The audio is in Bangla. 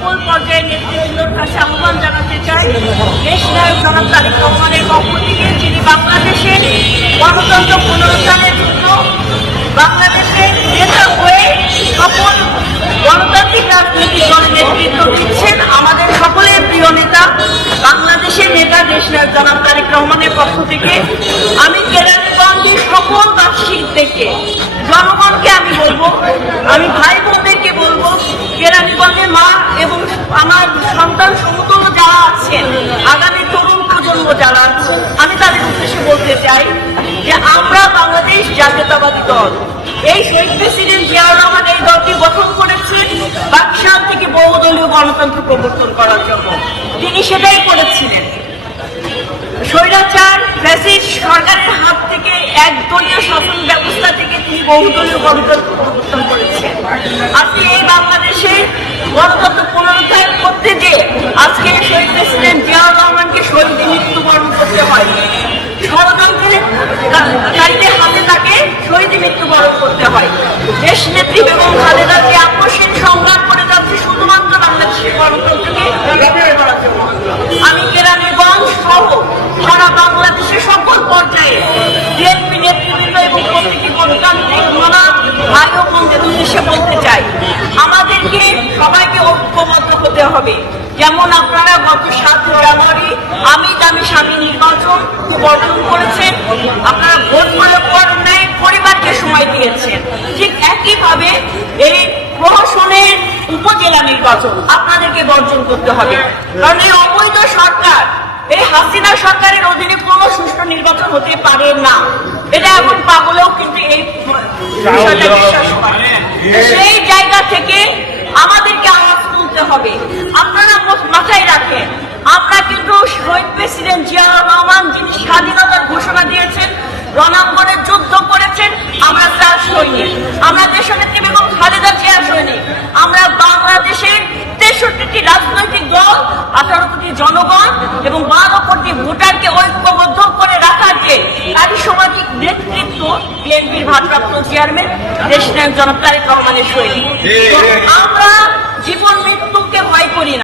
সকল পর্যায়ের নেতৃবৃন্দর কাছে আহ্বান জানাতে চাই, দেশ নায়ক জনাব তারেক রহমানের পক্ষ থেকে, যিনি বাংলাদেশের গণতন্ত্র পুনরুদ্ধারের জন্য বাংলাদেশের নেতা হয়ে সকল গণতান্ত্রিক রাজনৈতিক দলের নেতৃত্ব দিচ্ছেন আমাদের সকলের প্রিয় নেতা, বাংলাদেশের নেতা দেশ নায়ক জনাব তারেক রহমানের পক্ষ থেকে আমি কেরানীগঞ্জের সকল বাসিন্দাদেরকে, জনগণকে আমি বলবো, আমি ভাই বোনদেরকে বলবো, কেরানীগঞ্জের মা এবং আমার সন্তান সমতুল্য যারা আছেন, আগামী তরুণ প্রজন্ম যারা আছেন, আমি তাদের উদ্দেশ্যে বলতে চাই যে আমরা বাংলাদেশ জাতীয়তাবাদী দল, এই শহীদ প্রেসিডেন্ট জিয়াউর রহমান এই দলটি গঠন করেছেন বাকশাল থেকে বহুদলীয় গণতন্ত্র প্রবর্তন করার জন্য। তিনি সেটাই করেছিলেন। স্বৈরাচার ফ্যাসিস্ট সরকারের হাত থেকে একদলীয় শাসন ব্যবস্থা থেকে তিনি বহুদলীয় গণতন্ত্র প্রবর্তন করেছেন। আজকে এই বাংলাদেশে গণতন্ত্র পুনরুদ্ধার করতে যে আজকে শহীদ প্রেসিডেন্ট জিয়াউর রহমানকে শহীদে মৃত্যুবরণ করতে হয়, ষড়যন্ত্রকারীদের হাতে তাকে শহীদে মৃত্যুবরণ করতে হয়। দেশ নেত্রী বেগম খালেদা জিয়া আপোষহীন সংগ্রাম করে যাচ্ছে শুধুমাত্র বাংলাদেশের গণতন্ত্রকে রক্ষা করার জন্য। আমি কেরানীগঞ্জ সহ সারা বাংলাদেশের সকল পর্যায়ে বিএনপি নেতৃবৃন্দ এবং প্রতিটি গণতান্ত্রিক মনা ভাই ও বোনদের উদ্দেশ্যে বলতে চাই, আমাদেরকে সবাইকে ঐক্যবদ্ধ হতে হবে। যেমন আপনারা গত 7 জানুয়ারি আমি দামি স্বামী নির্বাচন বর্জন করেছেন, আপনারা ভোট প্রয়োগ করেন নাই, পরিবারকে সময় দিয়েছেন, ঠিক একইভাবে এই প্রহসনের উপজেলা নির্বাচন আপনাদেরকে বর্জন করতে হবে। কারণ এই অবৈধ সরকার, এই হাসিনা সরকারের অধীনে কোনো সুষ্ঠু নির্বাচন হতে পারে না। এটা এখন পাগলেও কিন্তু এই বিষয়টা বিশ্বাস করে। সেই জায়গা থেকে আমাদেরকে আওয়াজ তুলতে হবে। আপনারা মাথায় রাখেন, আমরা কিন্তু শহীদ প্রেসিডেন্ট জিয়াউর রহমান যিনি স্বাধীনতার ঘোষণা দিয়েছেন, রণাঙ্গনে যুদ্ধ করেছেন, আমরা তার সৈনিক, আমরা দেশনেত্রী বেগম খালেদা জিয়ার সৈনিক, আমরা বাংলাদেশের 63টি রাজনৈতিক দল, 18 কোটি জনগণ এবং 12 কোটি ভোটারকে ঐক্যবদ্ধ করে রাখার যে সামাজিক নেতৃত্ব বিএনপির ভারপ্রাপ্ত চেয়ারম্যান দেশ নায়ক জনাব তারেক রহমানের সৈনিক। আমরা জীবন মৃত্যুকে ভয় করি না।